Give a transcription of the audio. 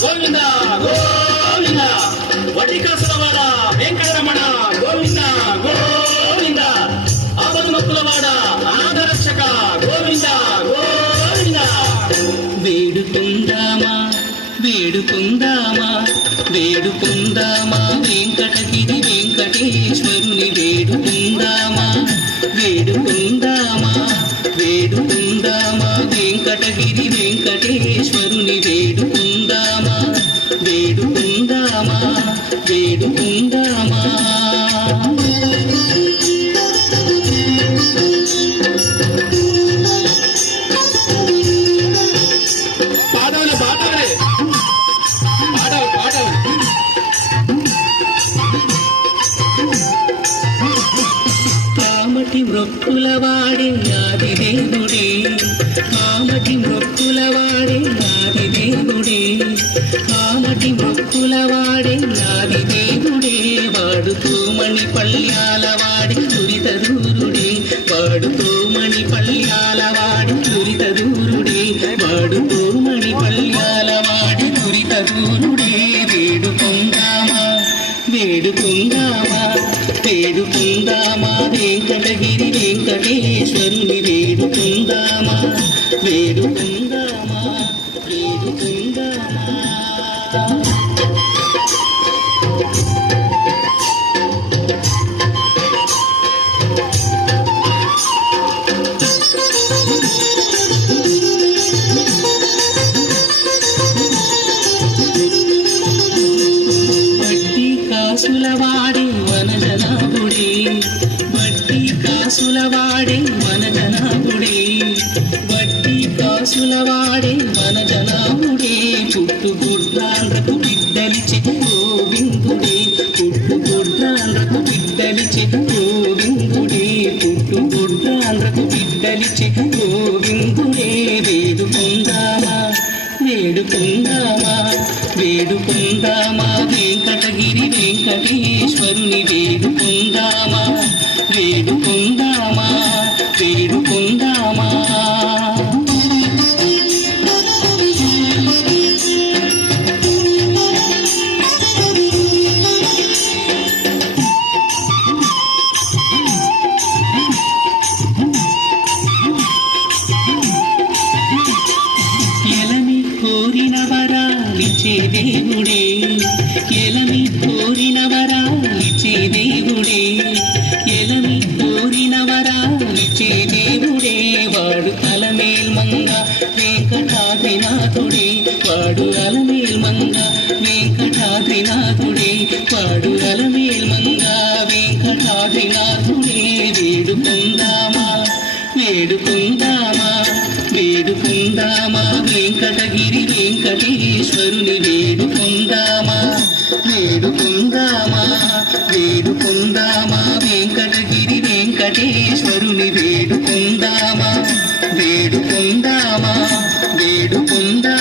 గోవింద గోవింద వటికాసులవాడ వెంకటరమణ గోవింద గోవింద ఆపదముక్కులవాడ అనాథరక్షక గోవింద గోవింద వేడుకుందామా వేడుకుందామా వేడుకుందామా వెంకటగిరి వెంకటేశ్వరుని వేడుకుందామా వేడుకుందామా వేడుకుందామా వెంకటగిరి వెంకటేశ్వరుని వేడుకుందామా వేడుకుందామా వేడుకుందామా పాడాలి పాడాలి పాడాలి పాడాలి కామటి మృక్కుల వాడే ఆది దేవుడే కామటి మృక్కుల వాడే ఆది దేవుడే కామటి మృక్కుల వాడే ఆది దేవుడే వాడుతూ మణి పల్యాల వాడి దురిత దూరుడే వాడుతూ మణి పల్యాల వాడి దురిత దూరుడే వాడుతూ మణి పల్యాల వాడి దురిత దూరుడే వేడుకుందామా వేడుకుందామా వేడుకుందామా వెంకటగిరి వెంకటేశ్వరుని వేడుకుందామా వేడుకుందామా వేడుకుందామా కాసులవాడే వనజనాభుడే వడ్డీ కాసులవాడే వనజనాభుడే వడ్డీ కాసులవాడే వనజనాభుడే పుట్టుగుడ్రాండ్రకు బిడ్డలిచి గోవిందుడే పుట్టుగుడ్రాండ్రకు బిడ్డలిచి గోవిందుడే పుట్టుగుడ్రాండ్రకు బిడ్డలిచి గోవిందుడే వేడుకుందామా వేడుకుందామా వేడుకుందామా వెంకటగిరి వెంకటేశ్వరుని వేడుకుందామా వేడుకుందామా వేడుకుందామా ఎలని కోరిన వరాలిచ్చే దేవుడే ఎలని కోరిన వరాలిచ్చే దేవుడే ఎలని కోరిన వరాలిచ్చే దేవుడే వాడు అలమేల్ మంగ వెంకటాద్రినాథుడే వాడు అలమేల్ మంగ వెంకటాద్రినాథుడే వాడు అలమేల్ మంగ వెంకటాద్రినాథుడే వేడుకుందామా వేడుకుందామా వేడుకుందామా వెంకటగిరి వెంకటేశ్వరుని వేడుకుందామా వేడుకుందామా వేడుకుందామా వెంకటగిరి వెంకటేశ్వరుని వేడుకుందామా వేడుకుందామా వేడుకుందామా